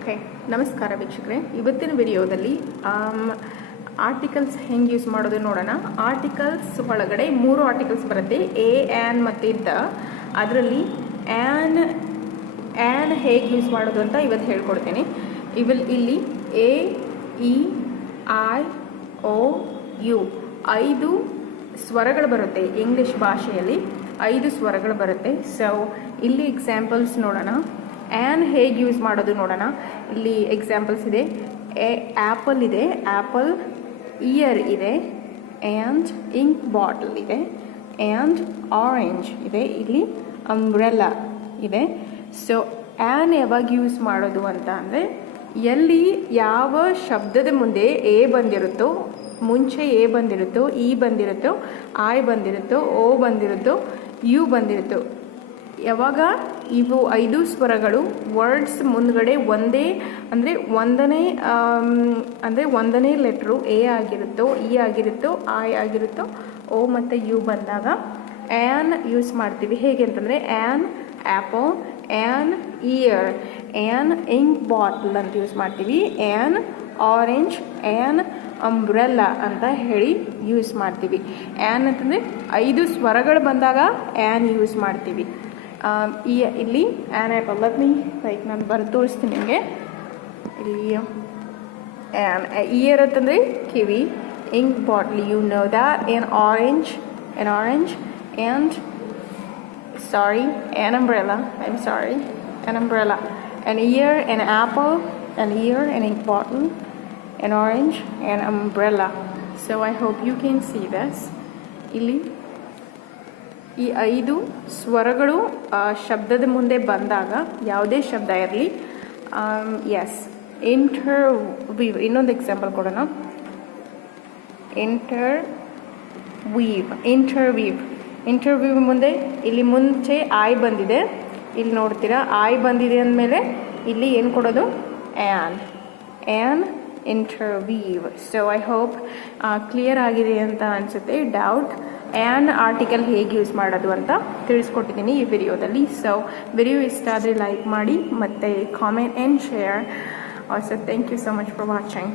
Okay, ನಮಸ್ಕಾರ ವೀಕ್ಷಕರೇ. ಇವತ್ತಿನ ವಿಡಿಯೋದಲ್ಲಿ ಆರ್ಟಿಕಲ್ಸ್ ಹೆಂಗೆ ಯೂಸ್ ಮಾಡೋದು ನೋಡೋಣ. ಆರ್ಟಿಕಲ್ಸ್ ಒಳಗಡೆ 3 ಆರ್ಟಿಕಲ್ಸ್ ಬರುತ್ತೆ, ಎ, ಆ್ಯನ್ ಮತ್ತು ದ. ಅದರಲ್ಲಿ ಆ್ಯನ್ ಹೇಗೆ ಯೂಸ್ ಮಾಡೋದು ಅಂತ ಇವತ್ತು ಹೇಳ್ಕೊಡ್ತೀನಿ. ಇಲ್ಲಿ A, E, I, O, U 5 ಸ್ವರಗಳು ಬರುತ್ತೆ. ಇಂಗ್ಲೀಷ್ ಭಾಷೆಯಲ್ಲಿ 5 ಸ್ವರಗಳು ಬರುತ್ತೆ. ಸೊ ಇಲ್ಲಿ ಎಕ್ಸಾಂಪಲ್ಸ್ ನೋಡೋಣ. ಆ್ಯನ್ ಹೇಗೆ ಯೂಸ್ ಮಾಡೋದು ನೋಡೋಣ. ಇಲ್ಲಿ ಎಕ್ಸಾಂಪಲ್ಸ್ ಇದೆ. ಆ್ಯಪಲ್ ಇದೆ, ಆ್ಯಪಲ್. ಇಯರ್ ಇದೆ, ಆ್ಯಂಡ್ ಇಂಕ್ ಬಾಟಲ್ ಇದೆ, ಆ್ಯಂಡ್ ಆರೆಂಜ್ ಇದೆ. ಇಲ್ಲಿ ಅಂಬ್ರೆಲಾ ಇದೆ. ಸೊ ಆ್ಯನ್ ಯಾವಾಗ ಯೂಸ್ ಮಾಡೋದು ಅಂತ ಅಂದರೆ, ಎಲ್ಲಿ ಯಾವ ಶಬ್ದದ ಮುಂದೆ ಎ ಬಂದಿರುತ್ತೋ, ಮುಂಚೆ ಎ ಬಂದಿರುತ್ತೋ, ಇ ಬಂದಿರುತ್ತೋ, ಐ ಬಂದಿರುತ್ತೋ, ಓ ಬಂದಿರುತ್ತೋ, ಯು ಬಂದಿರುತ್ತೋ, ಯಾವಾಗ ಇವು 5 ಸ್ವರಗಳು ವರ್ಡ್ಸ್ ಮುಂದ್ಗಡೆ ಒಂದೇ ಒಂದನೇ ಲೆಟ್ರು ಎ ಆಗಿರುತ್ತೋ, ಇ ಆಗಿರುತ್ತೋ, ಐ ಆಗಿರುತ್ತೋ, ಓ ಮತ್ತು ಯು ಬಂದಾಗ ಆ್ಯನ್ ಯೂಸ್ ಮಾಡ್ತೀವಿ. ಹೇಗೆ ಅಂತಂದರೆ an apple, an ear, an ink bottle ಅಂತ ಯೂಸ್ ಮಾಡ್ತೀವಿ. ಆ್ಯನ್ ಆರೆಂಜ್, ಆ್ಯನ್ ಅಂಬ್ರೆಲಾ ಅಂತ ಹೇಳಿ ಯೂಸ್ ಮಾಡ್ತೀವಿ. ಆ್ಯನ್ ಅಂತಂದರೆ 5 ಸ್ವರಗಳು ಬಂದಾಗ ಆ್ಯನ್ ಯೂಸ್ ಮಾಡ್ತೀವಿ. ಇಲ್ಲಿ ಆ್ಯನ್ ಆ್ಯಪಲ್ ನಾನು ಬರೆದು ತೋರಿಸ್ತೀನಿ ನಿಮಗೆ. ಇಲ್ಲಿ ಆ್ಯನ್ ಇಯರ್ ಅಂತಂದರೆ ಕಿವಿ, ink bottle, you know that. An orange and an umbrella, an umbrella. An ear, an apple, an ear, an ink bottle, an orange, an umbrella. So I hope you can see this. ಇಲ್ಲಿ ಈ 5 ಸ್ವರಗಳು ಶಬ್ದದ ಮುಂದೆ ಬಂದಾಗ, ಯಾವುದೇ ಶಬ್ದ ಇರಲಿ, ಇಂಟರ್ವೀವ್. ಇನ್ನೊಂದು ಎಕ್ಸಾಂಪಲ್ ಕೊಡೋಣ. ಇಂಟರ್ವ್ಯೂ ಮುಂದೆ ಇಲ್ಲಿ ಮುಂಚೆ ಐ ಬಂದಿದೆ. ಇಲ್ಲಿ ನೋಡ್ತೀರಾ, ಐ ಬಂದಿದೆ ಅಂದಮೇಲೆ ಇಲ್ಲಿ ಏನು ಕೊಡೋದು? An interview. So I hope clear ಆಗಿದೆ ಅಂತ ಅನಿಸುತ್ತೆ. ಡೌಟ್ ಆ್ಯನ್ ಆರ್ಟಿಕಲ್ ಹೇಗೆ ಯೂಸ್ ಮಾಡೋದು ಅಂತ ತಿಳಿಸ್ಕೊಟ್ಟಿದ್ದೀನಿ ಈ ವಿಡಿಯೋದಲ್ಲಿ. ಸೊ ವಿಡಿಯೋ ಇಷ್ಟ ಆದರೆ ಲೈಕ್ ಮಾಡಿ ಮತ್ತು comment and share. Also thank you so much for watching.